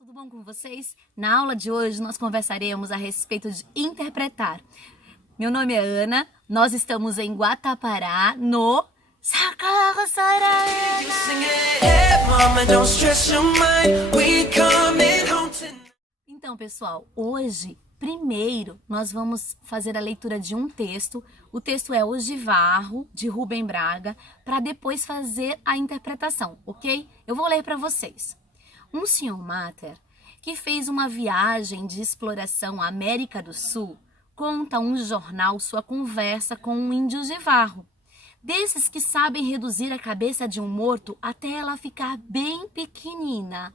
Tudo bom com vocês? Na aula de hoje nós conversaremos a respeito de interpretar. Meu nome é Ana, nós estamos em Guatapará, no Sacara Saraena. Então, pessoal, hoje, primeiro, nós vamos fazer a leitura de um texto. O texto é Ogivarro, de Rubem Braga, para depois fazer a interpretação, ok? Eu vou ler para vocês. Um senhor Mater, que fez uma viagem de exploração à América do Sul, conta a um jornal sua conversa com um índio Ogivarro, desses que sabem reduzir a cabeça de um morto até ela ficar bem pequenina.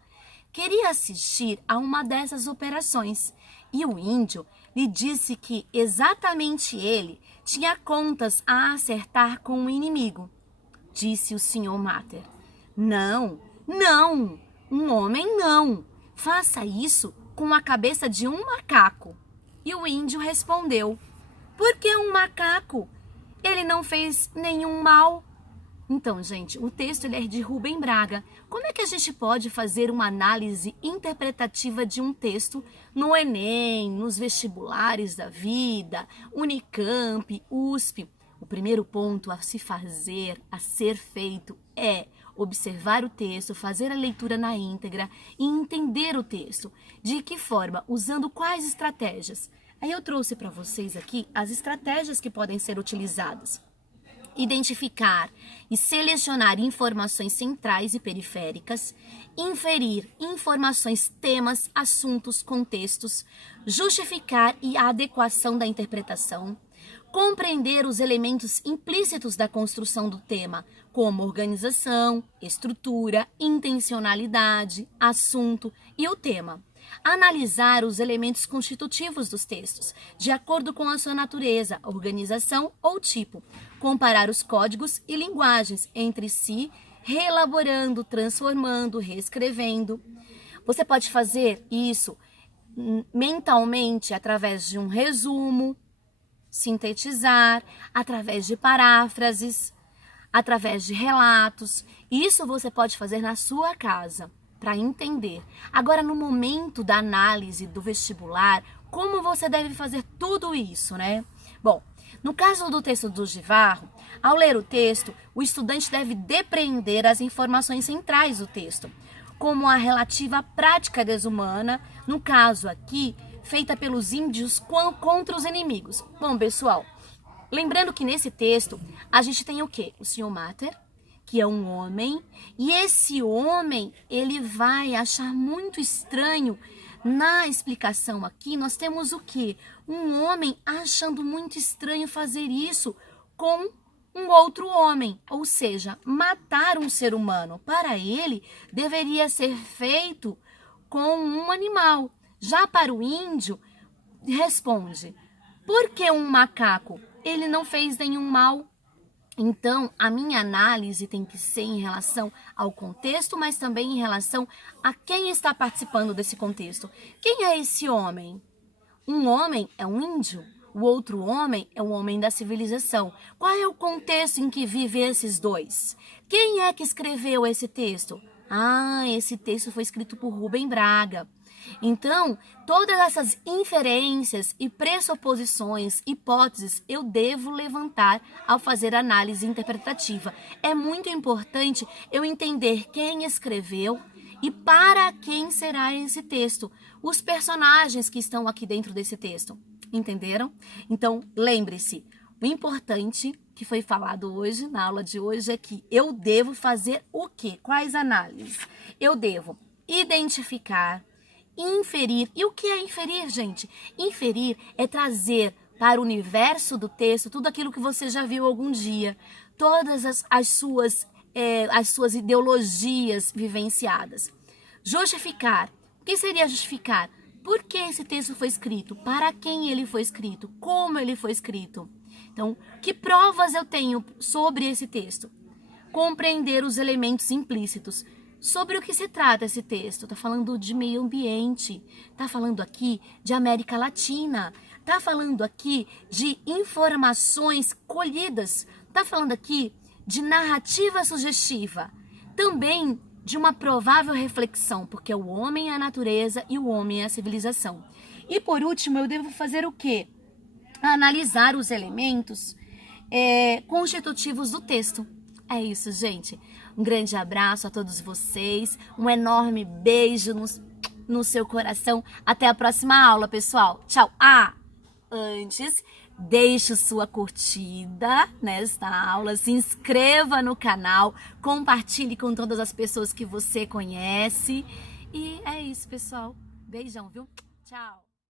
Queria assistir a uma dessas operações e o índio lhe disse que exatamente ele tinha contas a acertar com o inimigo. Disse o senhor Mater: Não, um homem não. Faça isso com a cabeça de um macaco. E o índio respondeu: Por que um macaco? Ele não fez nenhum mal. Então, gente, o texto ele é de Rubem Braga. Como é que a gente pode fazer uma análise interpretativa de um texto no Enem, nos vestibulares da vida, Unicamp, USP? O primeiro ponto a se fazer, a ser feito, é observar o texto, fazer a leitura na íntegra e entender o texto. De que forma? Usando quais estratégias? Aí eu trouxe para vocês aqui as estratégias que podem ser utilizadas. Identificar e selecionar informações centrais e periféricas, inferir informações, temas, assuntos, contextos, justificar e a adequação da interpretação, compreender os elementos implícitos da construção do tema, como organização, estrutura, intencionalidade, assunto e o tema. Analisar os elementos constitutivos dos textos, de acordo com a sua natureza, organização ou tipo. Comparar os códigos e linguagens entre si, reelaborando, transformando, reescrevendo. Você pode fazer isso mentalmente através de um resumo, sintetizar, através de paráfrases, através de relatos. Isso você pode fazer na sua casa, para entender. Agora, no momento da análise do vestibular, como você deve fazer tudo isso, né? Bom, no caso do texto do Ogivarro, ao ler o texto, o estudante deve depreender as informações centrais do texto, como a relativa à prática desumana, no caso aqui, feita pelos índios contra os inimigos. Bom, pessoal, lembrando que nesse texto, a gente tem o quê? O senhor Mater, que é um homem, e esse homem, ele vai achar muito estranho, na explicação aqui, nós temos o quê? Um homem achando muito estranho fazer isso com um outro homem, ou seja, matar um ser humano. Para ele, deveria ser feito com um animal. Já para o índio, responde: por que um macaco? Ele não fez nenhum mal. Então, a minha análise tem que ser em relação ao contexto, mas também em relação a quem está participando desse contexto. Quem é esse homem? Um homem é um índio, o outro homem é um homem da civilização. Qual é o contexto em que vivem esses dois? Quem é que escreveu esse texto? Esse texto foi escrito por Rubem Braga. Então, todas essas inferências e pressuposições, hipóteses, eu devo levantar ao fazer análise interpretativa. É muito importante eu entender quem escreveu e para quem será esse texto, os personagens que estão aqui dentro desse texto. Entenderam? Então, lembre-se, o importante que foi falado hoje, na aula de hoje, é que eu devo fazer o quê? Quais análises? Eu devo identificar, inferir. E o que é inferir, gente? Inferir é trazer para o universo do texto tudo aquilo que você já viu algum dia, todas as suas ideologias vivenciadas. Justificar. O que seria justificar? Por que esse texto foi escrito? Para quem ele foi escrito? Como ele foi escrito? Então, que provas eu tenho sobre esse texto? Compreender os elementos implícitos. Sobre o que se trata esse texto? Está falando de meio ambiente, está falando aqui de América Latina, está falando aqui de informações colhidas, está falando aqui de narrativa sugestiva. Também de uma provável reflexão, porque o homem é a natureza e o homem é a civilização. E por último, eu devo fazer o quê? Analisar os elementos constitutivos do texto. É isso, gente. Um grande abraço a todos vocês, um enorme beijo no seu coração. Até a próxima aula, pessoal. Tchau! Antes, deixe sua curtida nesta aula, se inscreva no canal, compartilhe com todas as pessoas que você conhece. E é isso, pessoal. Beijão, viu? Tchau!